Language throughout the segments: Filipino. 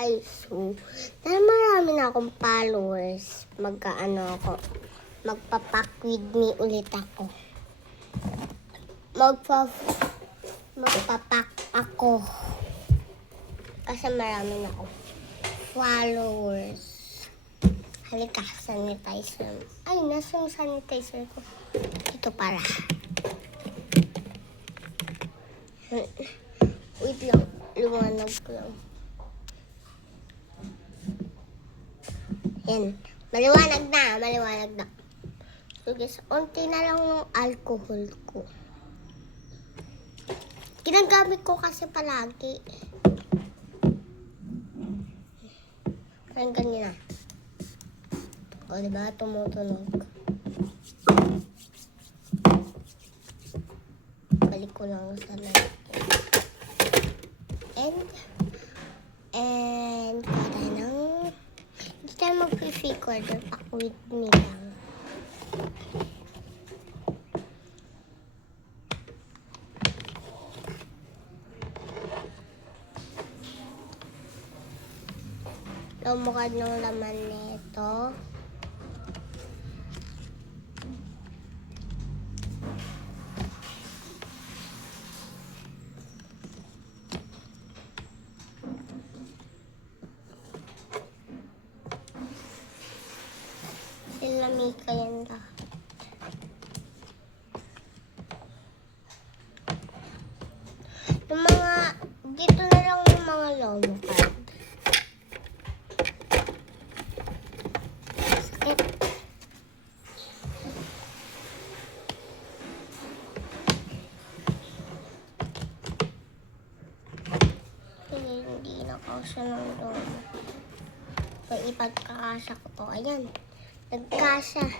guys. So, dahil marami na akong followers, magpapack with me ulit ako. Magpapack ako. Kasi marami na akong followers. Halika, sanitizer. Ay, nasa yung sanitizer ko? Ito para. Wait lang, luwanag ko lang. Yan, maliwanag na. So guys, unti na lang yung alcohol ko. Ginagamit ko kasi palagi. Parang ganyan na. O, diba? Tumutunog. Balik ko lang sa light. And, para nang, hindi tayo mag-recorder, pack with me lang. Lumukad ng laman nito. Silamika yan lahat. Yung mga, dito na lang yung mga lumukad. Sakit. Hindi nakasya ng lomo. So, ipagkakasya ko to. Ayan. Nagkasya.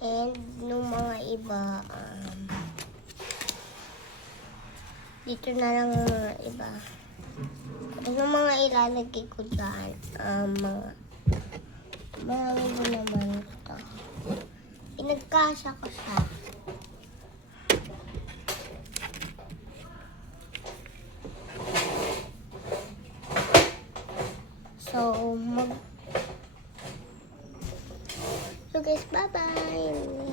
And, nung mga iba, dito na lang yung mga iba. Yung mga ilalagay ko dyan, marami din naman ito. Pinagkasya ko siya. So guys, bye-bye!